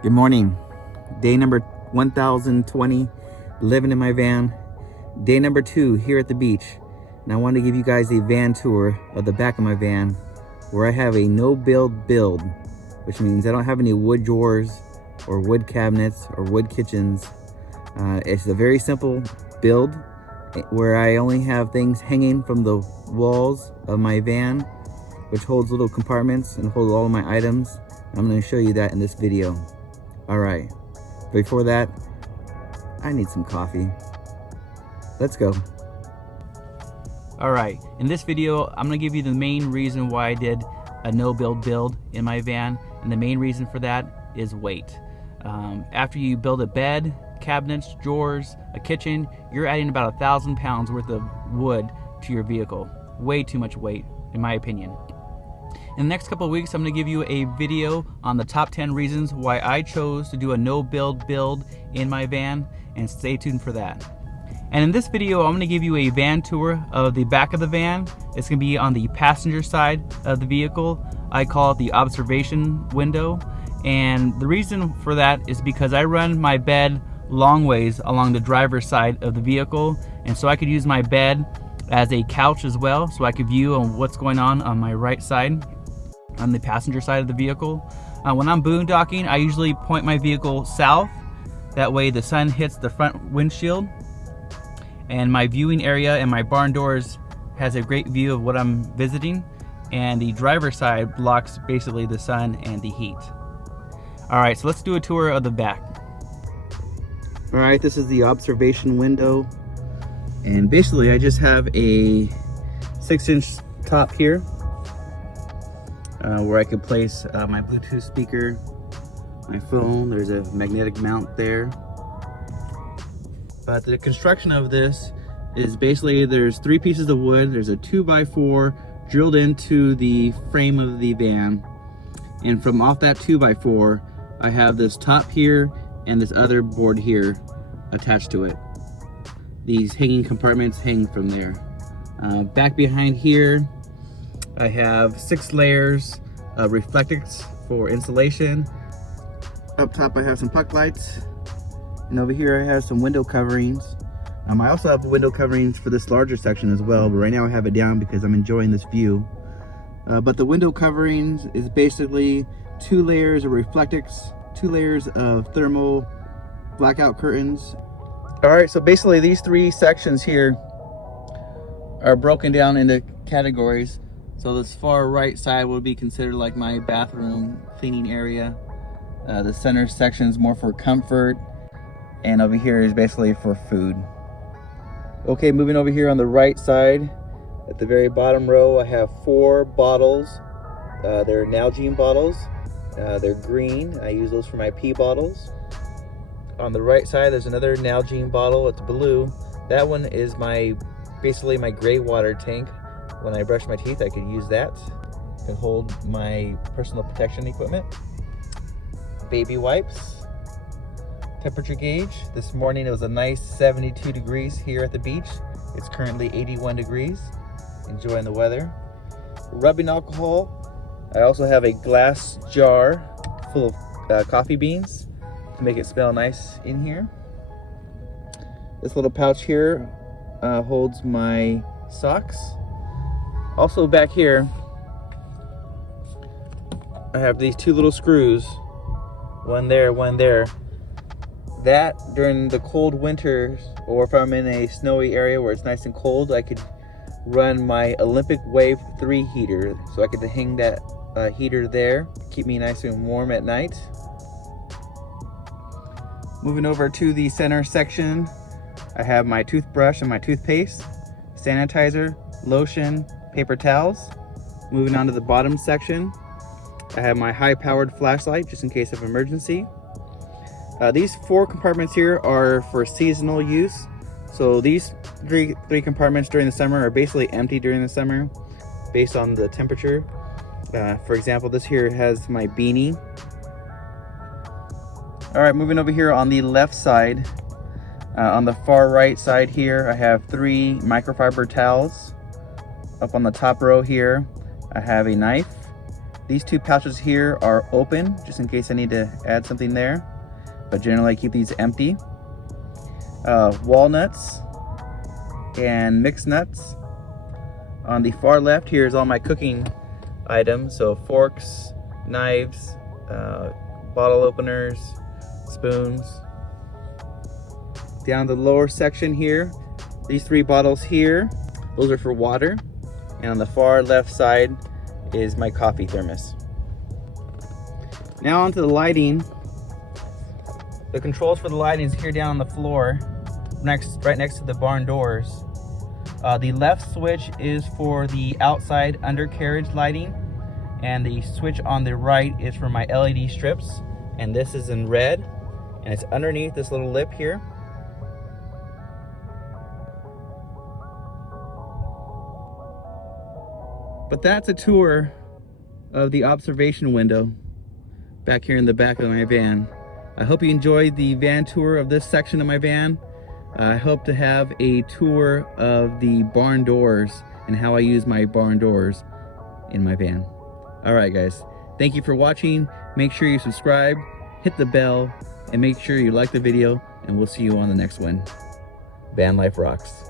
Good morning. Day number 1020, living in my van. Day number 2 here at the beach. And I want to give you guys a van tour of the back of my van where I have a no-build build, which means I don't have any wood drawers or wood cabinets or wood kitchens. It's a very simple build where I only have things hanging from the walls of my van, which holds little compartments and holds all of my items. I'm going to show you that in this video. All right, before that, I need some coffee. Let's go. All right, in this video, I'm gonna give you the main reason why I did a no-build build in my van, and the main reason for that is weight. After you build a bed, cabinets, drawers, a kitchen, you're adding about 1,000 pounds worth of wood to your vehicle. Way too much weight, in my opinion. In the next couple of weeks, I'm going to give you a video on the top 10 reasons why I chose to do a no-build build in my van, and stay tuned for that. And in this video, I'm going to give you a van tour of the back of the van. It's going to be on the passenger side of the vehicle. I call it the observation window. And the reason for that is because I run my bed long ways along the driver's side of the vehicle, and so I could use my bed as a couch as well, so I could view on what's going on my right side, on the passenger side of the vehicle. When I'm boondocking, I usually point my vehicle south. That way the sun hits the front windshield, and my viewing area and my barn doors has a great view of what I'm visiting, and the driver's side blocks basically the sun and the heat. All right, so let's do a tour of the back. All right, this is the observation window, and basically I just have a 6-inch top here where I could place my Bluetooth speaker, my phone. There's a magnetic mount there. But the construction of this is basically there's 3 pieces of wood. There's a 2x4 drilled into the frame of the van, and from off that 2x4 I have this top here and this other board here attached to it. These hanging compartments hang from there. Back behind here I have 6 layers of reflectix for insulation. Up top I have some puck lights, and over here I have some window coverings. I also have window coverings for this larger section as well, but right now I have it down because I'm enjoying this view. But the window coverings is basically 2 layers of reflectix, 2 layers of thermal blackout curtains. All right, so basically these 3 sections here are broken down into categories. So this far right side will be considered like my bathroom cleaning area. The center section is more for comfort, and over here is basically for food. Okay, moving over here on the right side, at the very bottom row, I have 4 bottles. They're Nalgene bottles. They're green. I use those for my pee bottles. On the right side, there's another Nalgene bottle. It's blue. That one is basically my gray water tank. When I brush my teeth, I could use that. It can hold my personal protection equipment. Baby wipes. Temperature gauge. This morning it was a nice 72 degrees here at the beach. It's currently 81 degrees. Enjoying the weather. Rubbing alcohol. I also have a glass jar full of coffee beans to make it smell nice in here. This little pouch here holds my socks. Also back here, I have these 2 little screws, one there, one there. That during the cold winters, or if I'm in a snowy area where it's nice and cold, I could run my Olympic Wave 3 heater. So I could hang that heater there, keep me nice and warm at night. Moving over to the center section, I have my toothbrush and my toothpaste, sanitizer, lotion, paper towels. Moving on to the bottom section, I have my high-powered flashlight just in case of emergency. These 4 compartments here are for seasonal use. So these three compartments during the summer are basically empty during the summer based on the temperature. For example, this here has my beanie. All right, moving over here on the left side, on the far right side here, I have 3 microfiber towels. Up on the top row here, I have a knife, These two pouches here are open, just in case I need to add something there, but generally I keep these empty. Walnuts and mixed nuts. On the far left here is all my cooking items, so forks, knives, bottle openers, spoons. Down the lower section here, these 3 bottles here, those are for water. And on the far left side is my coffee thermos. Now onto the lighting. The controls for the lighting is here down on the floor, right next to the barn doors. The left switch is for the outside undercarriage lighting, and the switch on the right is for my LED strips, and this is in red, and it's underneath this little lip here. But that's a tour of the observation window back here in the back of my van. I hope you enjoyed the van tour of this section of my van. I hope to have a tour of the barn doors and how I use my barn doors in my van. All right, guys, thank you for watching. Make sure you subscribe, hit the bell, and make sure you like the video, and we'll see you on the next one. Van Life rocks.